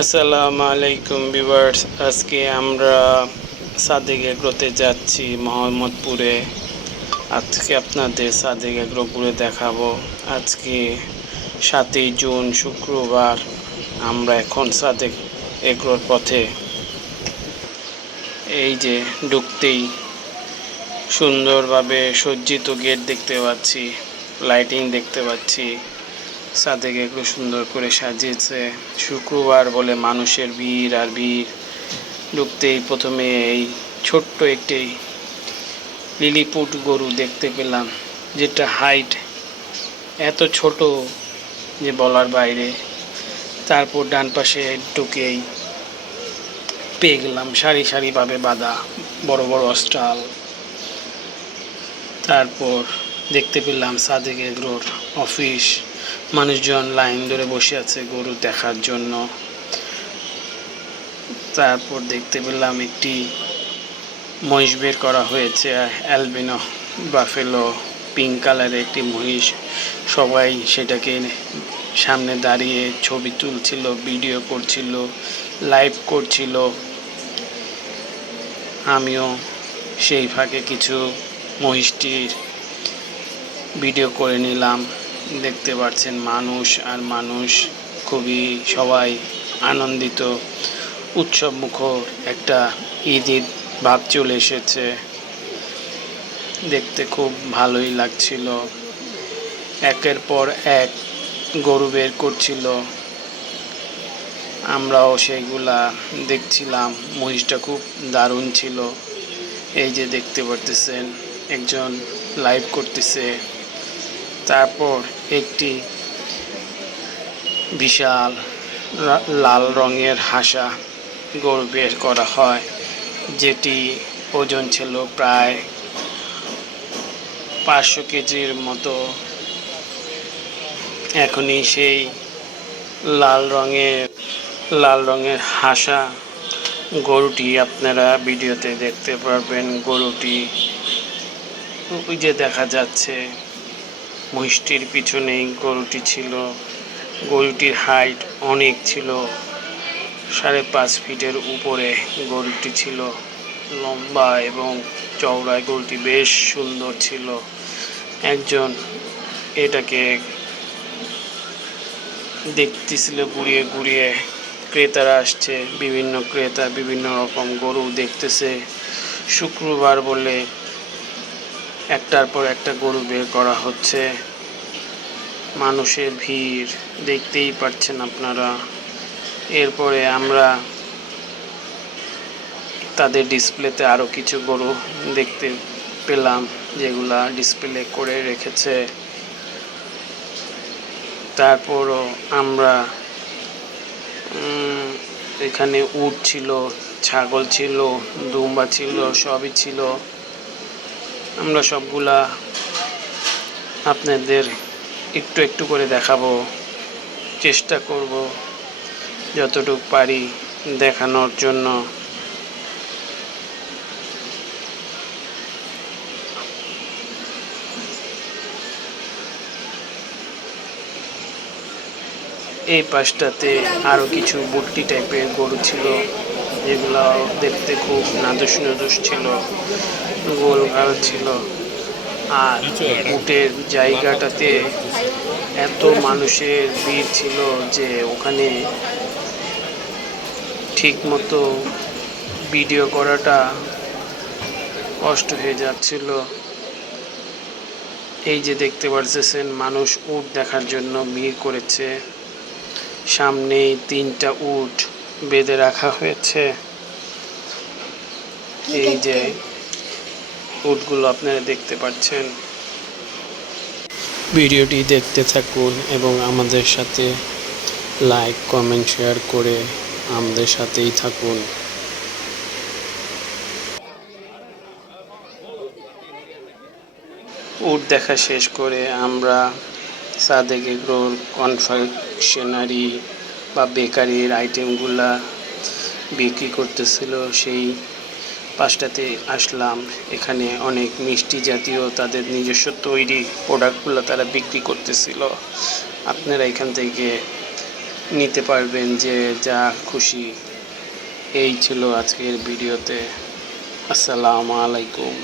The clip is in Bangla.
আসসালামু আলাইকুম ভিউয়ার্স। আজকে আমরা সাদেক এগ্রোতে যাচ্ছি, মোহাম্মদপুরে। আজকে আপনাদের সাদেক এগ্রো ঘুরে দেখাবো। আজকে সাতই জুন, শুক্রবার, আমরা এখন সাদেক এগ্রোর পথে। এই যে ঢুকতেই সুন্দরভাবে সজ্জিত গেট দেখতে পাচ্ছি, লাইটিং দেখতে পাচ্ছি। সাদেক এগুলো সুন্দর করে সাজিয়েছে। শুক্রবার বলে মানুষের ভিড় আর ভিড়। ঢুকতেই প্রথমে এই ছোট্ট একটি লিলিপুট গরু দেখতে পেলাম, যেটা হাইট এত ছোট যে বলার বাইরে। তারপর ডান পাশে ঢুকেই পেয়ে গেলাম সারি সারিভাবে বাঁধা বড় বড় স্টাল। তারপর দেখতে পেলাম সাদেক এগ্রোর অফিস। মানুষজন লাইন ধরে বসে আছে গরু দেখার জন্য। তারপর দেখতে পেলাম একটি মহিষ বের করা হয়েছে, অ্যালবিনো বাফেলো, পিঙ্ক কালারের একটি মহিষ। সবাই সেটাকে সামনে দাঁড়িয়ে ছবি তুলছিল, ভিডিও করছিল, লাইভ করছিল। আমিও সেই ফাঁকে কিছু মহিষটির ভিডিও করে নিলাম। দেখতে পাচ্ছেন মানুষ, আর মানুষ খুবই, সবাই আনন্দিত। উৎসব মুখর একটা ঈদ ঈদ ভাব চলে এসেছে। দেখতে খুব ভালোই লাগছিল। একের পর এক গরু বের করছিল। আমরাও সেইগুলা দেখছিলাম। মহিষটা খুব দারুণ ছিল। এই যে দেখতে পারতেছেন, একজন লাইভ করতেছে। তারপর একটি বিশাল লাল রঙের হাসা গরু বের করা হয়, যেটি ওজন ছিল প্রায় পাঁচশো কেজির মতো। এখনই সেই লাল রঙের লাল রঙের হাসা গরুটি আপনারা ভিডিওতে দেখতে পারবেন। গরুটি, ওই যে দেখা যাচ্ছে মহিষটির পিছনেই গরুটি ছিল। গরুটির হাইট অনেক ছিল। সাড়ে পাঁচ ফিটের উপরে গরুটি ছিল। লম্বা এবং চওড়ায় গরুটি বেশ সুন্দর ছিল। একজন এটাকে দেখতেছিল, ঘুরিয়ে ঘুরিয়ে। ক্রেতারা আসছে, বিভিন্ন ক্রেতা বিভিন্ন রকম গরু দেখতেছে। শুক্রবার বলে একটার পর একটা গরু বের করা হচ্ছে। মানুষের ভিড়, দেখতেই পাচ্ছেন আপনারা। এরপরে আমরা তাদের ডিসপ্লেতে আরও কিছু গরু দেখতে পেলাম, যেগুলা ডিসপ্লে করে রেখেছে। তারপরও আমরা এখানে উট ছিল, ছাগল ছিল, দুম্বা ছিল, সবই ছিল। আমরা সবগুলা আপনাদের একটু একটু করে দেখাবো, চেষ্টা করব যতটুকু পারি দেখানোর জন্য। এই পাশটাতে আরও কিছু বুট্টি টাইপের গরু ছিল। যেগুলো দেখতে খুব নাদুস নাদুস ছিল, গোল গাল ছিল। আর উটের জায়গাটাতে এত মানুষের ভিড় ছিল যে ওখানে ঠিক মতো ভিডিও করাটা কষ্ট হয়ে যাচ্ছিল। এই যে দেখতে পারতেছেন, মানুষ উট দেখার জন্য ভিড় করেছে। সামনে তিনটা উট বেঁধে রাখা হয়েছে। এই যে উটগুলো আপনারা দেখতে পাচ্ছেন। ভিডিওটি দেখতে থাকুন এবং আমাদের সাথে লাইক কমেন্ট শেয়ার করে আমাদের সাথেই থাকুন। উট দেখা শেষ করে আমরা সাদেক এগ্রোর কনফেকশনারি বা বেকারির আইটেমগুলা বিক্রি করতেছিল, সেই পাঁচটাতে আসলাম। এখানে অনেক মিষ্টি জাতীয় তাদের নিজস্ব তৈরি প্রোডাক্টগুলো তারা বিক্রি করতেছিল। আপনারা এখান থেকে নিতে পারবেন যে যা খুশি। এই ছিল আজকের ভিডিওতে। আসসালামু আলাইকুম।